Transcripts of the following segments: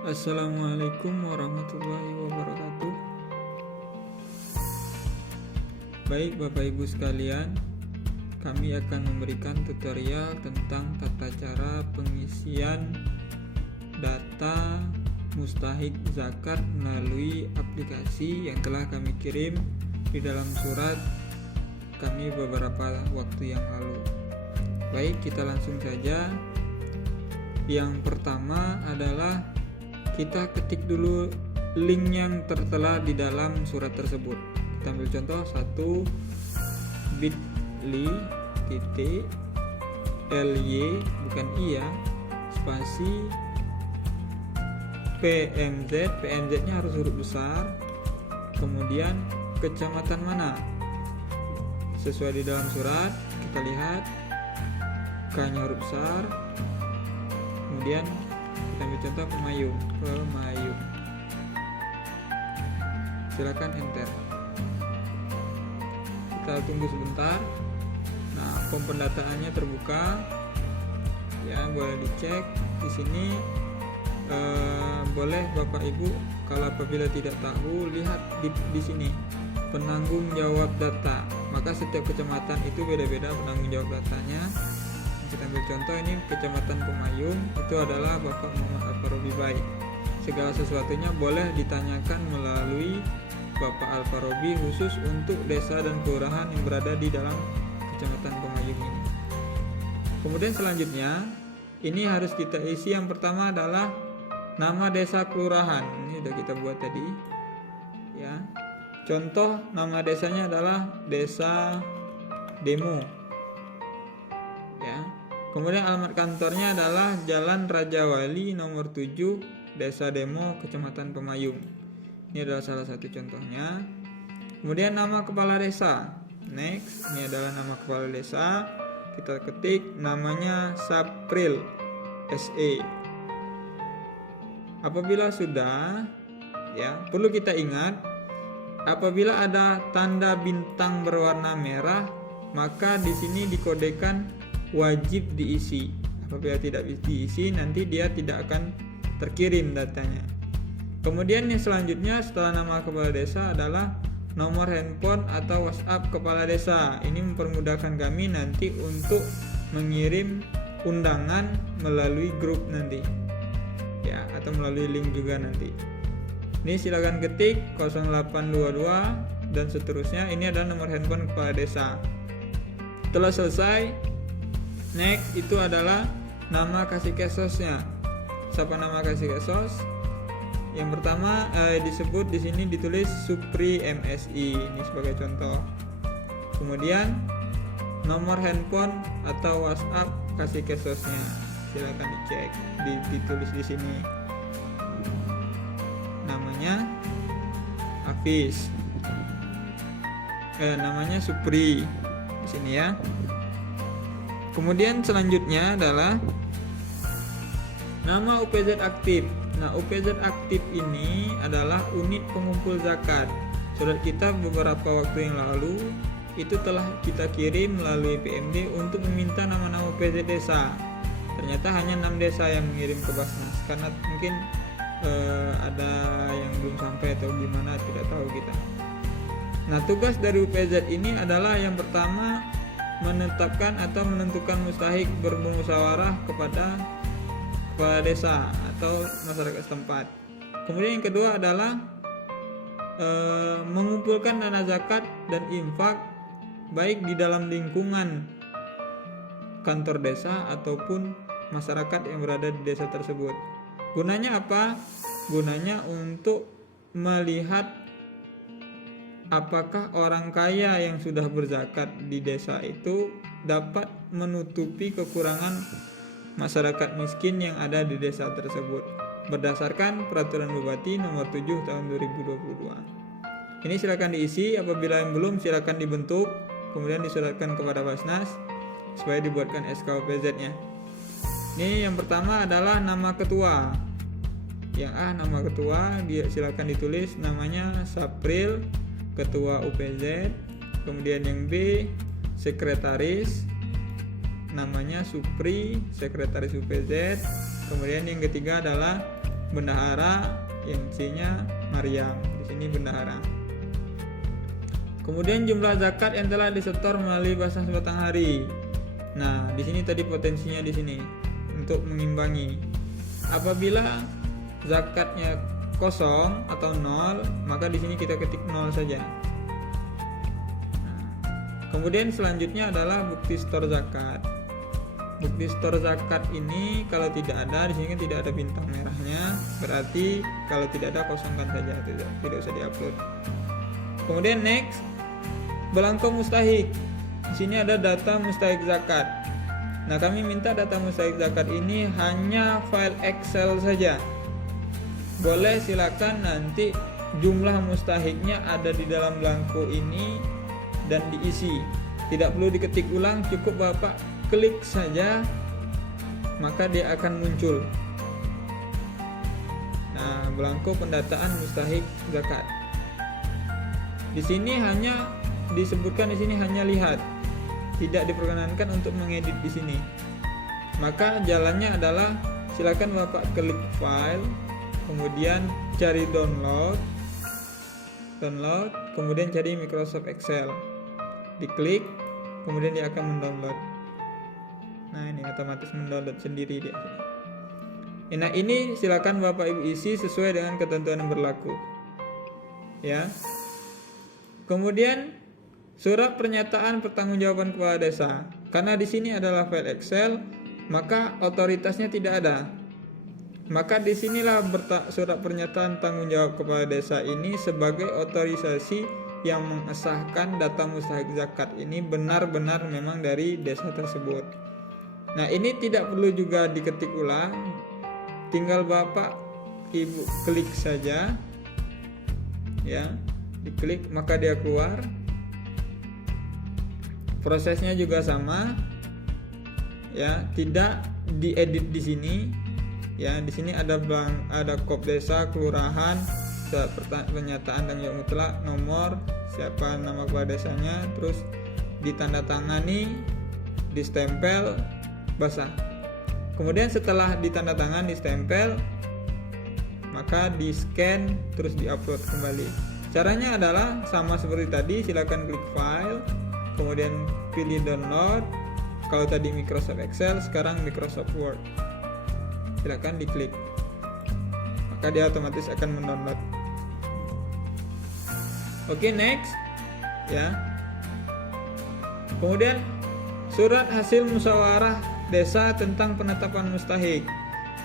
Assalamualaikum warahmatullahi wabarakatuh. Baik Bapak Ibu sekalian, kami akan memberikan tutorial tentang tata cara pengisian data mustahik zakat melalui aplikasi yang telah kami kirim di dalam surat kami beberapa waktu yang lalu. Baik, kita langsung saja. Yang pertama adalah kita ketik dulu link yang tertera di dalam surat tersebut. Kita ambil contoh 1bit.ly bukan i ya, spasi PMZ, PMZ-nya harus huruf besar. Kemudian kecamatan mana? Sesuai di dalam surat, kita lihat K-nya huruf besar. Kemudian kita ambil contoh Pemayu. Silakan enter. Kita tunggu sebentar. Nah, form pendataannya terbuka. Ya, boleh dicek di sini. Boleh Bapak Ibu kalau apabila tidak tahu, lihat di sini penanggung jawab data. Maka setiap kecamatan itu beda-beda penanggung jawab datanya. Kita ambil contoh, ini Kecamatan Pemayung, itu adalah Bapak Muhammad Al-Farobi Baik. Segala sesuatunya boleh ditanyakan melalui Bapak Al-Farobi khusus untuk desa dan kelurahan yang berada di dalam Kecamatan Pemayung ini. Kemudian selanjutnya, ini harus kita isi. Yang pertama adalah nama desa kelurahan. Ini sudah kita buat tadi. Ya. Contoh nama desanya adalah Desa Demo. Ya. Kemudian alamat kantornya adalah Jalan Raja Wali nomor 7, Desa Demo, Kecamatan Pemayung. Ini adalah salah satu contohnya. Kemudian nama kepala desa. Next, ini adalah nama kepala desa. Kita ketik namanya Sapril SE. Apabila sudah, ya, perlu kita ingat apabila ada tanda bintang berwarna merah, maka di sini dikodekan wajib diisi. Apabila tidak diisi, nanti dia tidak akan terkirim datanya. Kemudian yang selanjutnya setelah nama kepala desa adalah nomor handphone atau WhatsApp kepala desa. Ini mempermudahkan kami nanti untuk mengirim undangan melalui grup nanti, ya, atau melalui link juga nanti. Ini silakan ketik 0822 dan seterusnya. Ini adalah nomor handphone kepala desa. Setelah selesai, next itu adalah nama kasih kesosnya. Siapa nama kasih kesos? Yang pertama disebut di sini ditulis Supri MSI. Ini sebagai contoh. Kemudian nomor handphone atau WhatsApp kasih kesosnya. Silakan dicek, ditulis di sini. Namanya Hafiz. Namanya Supri di sini ya. Kemudian selanjutnya adalah nama UPZ aktif. Nah, UPZ aktif ini adalah unit pengumpul zakat. Surat kita beberapa waktu yang lalu itu telah kita kirim melalui PMD untuk meminta nama-nama UPZ desa. Ternyata hanya 6 desa yang mengirim ke Basnas, karena mungkin ada yang belum sampai atau gimana, tidak tahu kita. Nah, tugas dari UPZ ini adalah yang pertama menetapkan atau menentukan mustahik bermusyawarah kepada kepala desa atau masyarakat setempat. Kemudian yang kedua adalah mengumpulkan dana zakat dan infak baik di dalam lingkungan kantor desa ataupun masyarakat yang berada di desa tersebut. Gunanya apa? Gunanya untuk melihat apakah orang kaya yang sudah berzakat di desa itu dapat menutupi kekurangan masyarakat miskin yang ada di desa tersebut berdasarkan Peraturan Bupati nomor 7 tahun 2022. Ini silakan diisi. Apabila yang belum, silakan dibentuk kemudian disuratkan kepada Basnas supaya dibuatkan SKUPZ-nya. Ini yang pertama adalah nama ketua. Yang A nama ketua, dia silakan ditulis namanya Sapril, ketua UPZ. Kemudian yang B sekretaris, namanya Supri, sekretaris UPZ. Kemudian yang ketiga adalah bendahara, INC-nya Maryam. Di sini bendahara. Kemudian jumlah zakat yang telah disetor melalui basah sebatang hari. Nah, di sini tadi potensinya di sini untuk mengimbangi. Apabila zakatnya kosong atau 0, maka di sini kita ketik 0 saja. Nah, kemudian selanjutnya adalah bukti setor zakat. Bukti setor zakat ini kalau tidak ada, di sini kan tidak ada bintang merahnya, berarti kalau tidak ada kosongkan saja, tidak usah diupload. Kemudian next, belangko mustahik. Di sini ada data mustahik zakat. Nah, kami minta data mustahik zakat ini hanya file Excel saja. Boleh silakan nanti jumlah mustahiknya ada di dalam belangko ini dan diisi. Tidak perlu diketik ulang, cukup Bapak klik saja maka dia akan muncul. Nah, belangko pendataan mustahik zakat. Di sini hanya disebutkan, di sini hanya lihat, tidak diperkenankan untuk mengedit di sini. Maka jalannya adalah silakan Bapak klik file, kemudian cari download, kemudian cari Microsoft Excel, diklik, kemudian dia akan mendownload. Nah, ini otomatis mendownload sendiri dia. Nah, ini silakan Bapak Ibu isi sesuai dengan ketentuan yang berlaku. Ya. Kemudian surat pernyataan pertanggungjawaban kepala desa. Karena di sini adalah file Excel, maka otoritasnya tidak ada. Maka disinilah surat pernyataan tanggung jawab kepala desa ini sebagai otorisasi yang mengesahkan data mustahik zakat ini benar-benar memang dari desa tersebut. Nah, ini tidak perlu juga diketik ulang, tinggal Bapak Ibu klik saja, ya, diklik maka dia keluar. Prosesnya juga sama, ya, tidak diedit di sini, ya. Di sini ada kop desa, kelurahan, pernyataan tanggung jawab mutlak, nomor, siapa nama kepala desanya, terus ditandatangani, distempel, basah. Kemudian setelah ditandatangan, distempel, maka di scan terus diupload kembali. Caranya adalah sama seperti tadi, silakan klik file, kemudian pilih download. Kalau tadi Microsoft Excel, sekarang Microsoft Word. Silakan diklik, maka dia otomatis akan mendownload. Oke, next, ya. Kemudian surat hasil musyawarah desa tentang penetapan mustahik.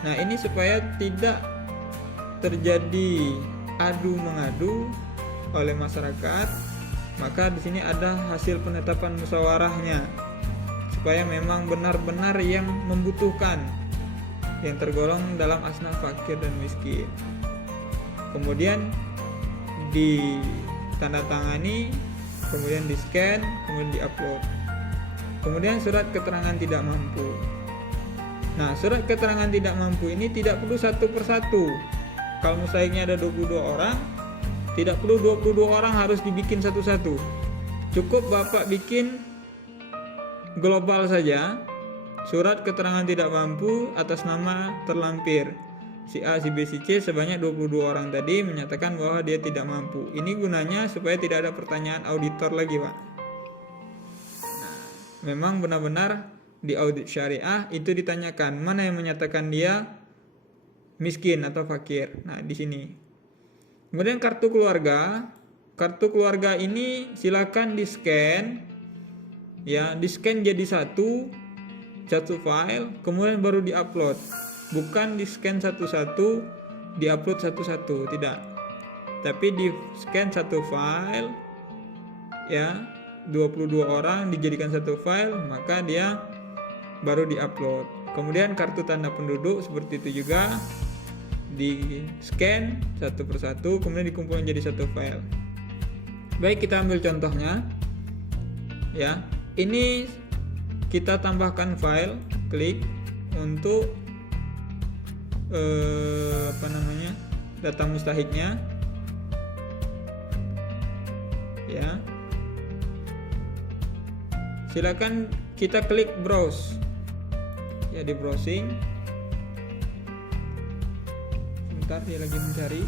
Nah, ini supaya tidak terjadi adu mengadu oleh masyarakat, maka di sini ada hasil penetapan musyawarahnya supaya memang benar-benar yang membutuhkan, yang tergolong dalam asnaf fakir dan miskin. Kemudian ditandatangani, kemudian di scan, kemudian diupload. Kemudian surat keterangan tidak mampu. Nah, surat keterangan tidak mampu ini tidak perlu satu persatu. Kalau mustahiknya ada 22 orang, tidak perlu 22 orang harus dibikin satu-satu. Cukup Bapak bikin global saja. Surat keterangan tidak mampu atas nama terlampir si A, si B, si C sebanyak 22 orang tadi menyatakan bahwa dia tidak mampu. Ini gunanya supaya tidak ada pertanyaan auditor lagi, Pak. Memang benar-benar di audit syariah itu ditanyakan mana yang menyatakan dia miskin atau fakir. Nah, di sini. Kemudian kartu keluarga. Kartu keluarga ini silakan di-scan, ya, di-scan jadi satu file, kemudian baru di-upload. Bukan di-scan satu-satu, di-upload satu-satu, tidak. Tapi di-scan satu file, ya. 22 orang dijadikan satu file, maka dia baru diupload. Kemudian kartu tanda penduduk seperti itu juga di scan satu persatu, kemudian dikumpulkan jadi satu file. Baik, kita ambil contohnya, ya. Ini kita tambahkan file, klik untuk data mustahiknya, ya. Silakan kita klik browse, ya, di browsing. Sebentar, dia lagi mencari.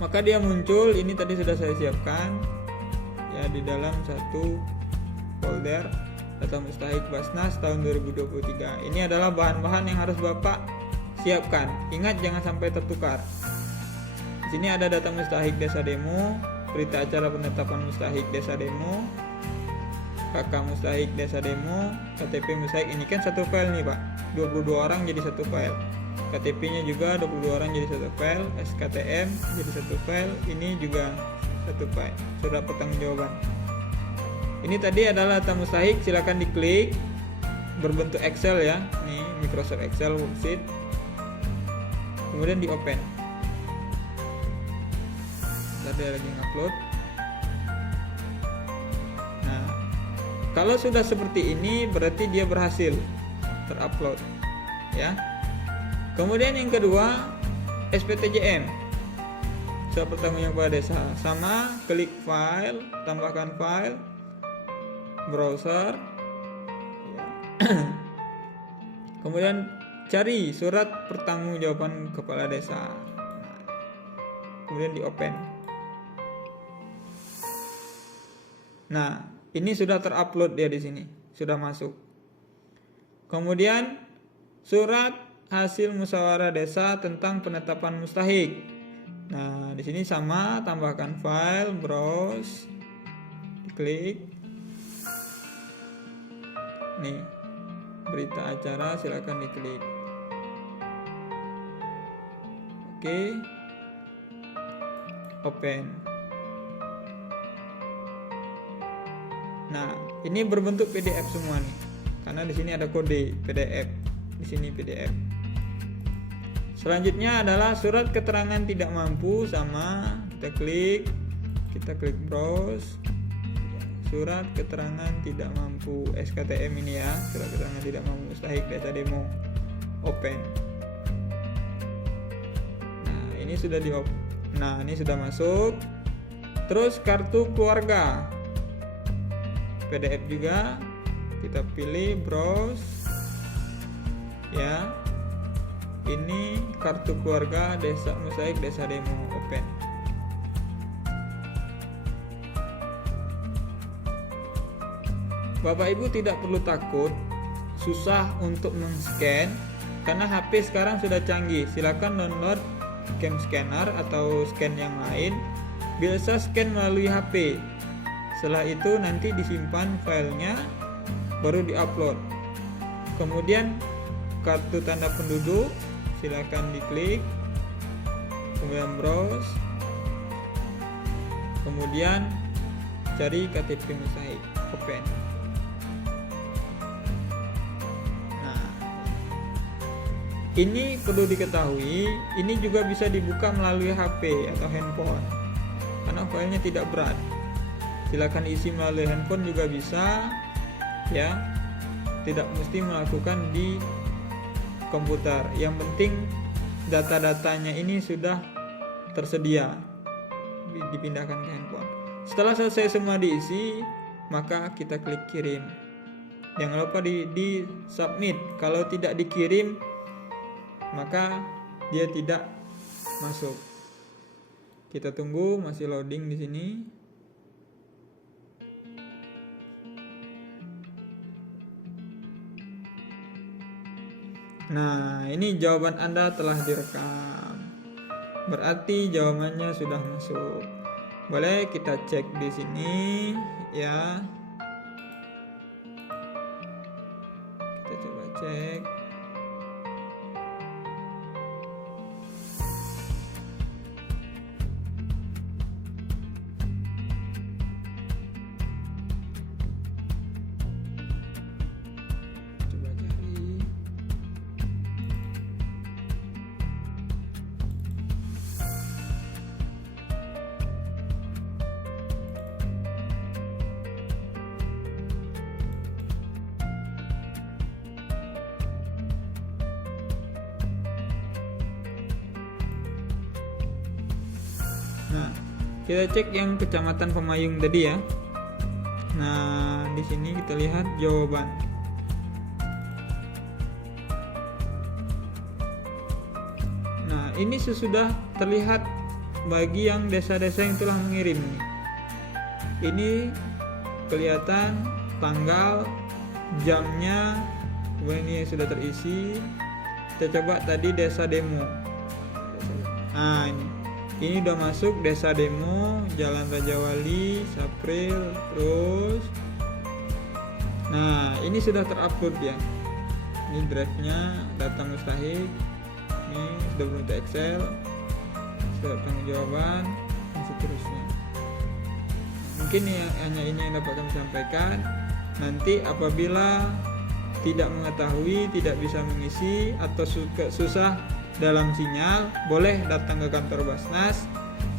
Maka dia muncul, ini tadi sudah saya siapkan ya di dalam satu folder data mustahik Basnas tahun 2023. Ini adalah bahan-bahan yang harus Bapak siapkan. Ingat jangan sampai tertukar. Di sini ada data mustahik desa demo, berita acara penetapan mustahik desa demo, KK mustahik desa demo, KTP mustahik. Ini kan satu file nih Pak, 22 orang jadi satu file. KTP-nya juga 22 orang jadi satu file, SKTM jadi satu file, ini juga satu file, surat pertanggungjawaban. Ini tadi adalah data mustahik, silakan diklik, berbentuk Excel ya, ini Microsoft Excel worksheet, kemudian di open. Tadi lagi ngupload. Nah, kalau sudah seperti ini berarti dia berhasil terupload ya. Kemudian yang kedua, SPTJM, surat pertanggungjawaban desa. Sama, klik file, tambahkan file, browser, kemudian cari surat pertanggungjawaban kepala desa. Kemudian di open. Nah, ini sudah terupload dia di sini, sudah masuk. Kemudian surat hasil musyawarah desa tentang penetapan mustahik. Nah, di sini sama, tambahkan file, browse, diklik. Nih, berita acara silakan diklik. Oke. Open. Nah, ini berbentuk PDF semua nih. Karena di sini ada kode PDF. Di sini PDF. Selanjutnya adalah surat keterangan tidak mampu, sama, kita klik browse, surat keterangan tidak mampu SKTM ini ya, surat keterangan tidak mampu mustahik desa demo, open. Nah ini sudah ini sudah masuk. Terus kartu keluarga PDF juga, kita pilih browse ya. Ini kartu keluarga desa mustahik desa demo, open. Bapak Ibu tidak perlu takut susah untuk men-scan karena HP sekarang sudah canggih. Silakan download cam scanner atau scan yang lain, bisa scan melalui HP. Setelah itu nanti disimpan filenya, baru diupload. Kemudian kartu tanda penduduk, silakan diklik, kemudian browse, kemudian cari KTP mustahik, open. Nah, ini perlu diketahui, ini juga bisa dibuka melalui HP atau handphone, karena filenya tidak berat. Silakan isi melalui handphone juga bisa, ya. Tidak mesti melakukan di komputer. Yang penting data-datanya ini sudah tersedia, dipindahkan ke handphone. Setelah selesai semua diisi, maka kita klik kirim. Jangan lupa di submit. Kalau tidak dikirim, maka dia tidak masuk. Kita tunggu, masih loading di sini. Nah, ini jawaban Anda telah direkam. Berarti jawabannya sudah masuk. Boleh kita cek di sini ya. Kita coba cek. Nah, kita cek yang Kecamatan Pemayung tadi ya. Nah, di sini kita lihat jawaban. ini sesudah terlihat bagi yang desa-desa yang telah mengirim. Ini kelihatan tanggal, jamnya, kemudian ini sudah terisi. Kita coba tadi desa demo. Nah, ini udah masuk desa demo, Jalan Raja Wali, Sapril, terus. Nah, ini sudah terupload ya. Ini drive-nya, data mustahik. Ini sudah berbentuk Excel, sudah jawaban, dan seterusnya. Mungkin hanya ini yang dapat kami sampaikan. Nanti apabila tidak mengetahui, tidak bisa mengisi atau susah dalam sinyal, boleh datang ke kantor Basnas.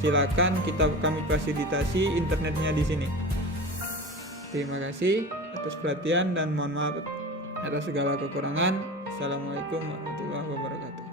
Silakan kami fasilitasi internetnya di sini. Terima kasih atas perhatian dan mohon maaf atas segala kekurangan. Assalamualaikum warahmatullahi wabarakatuh.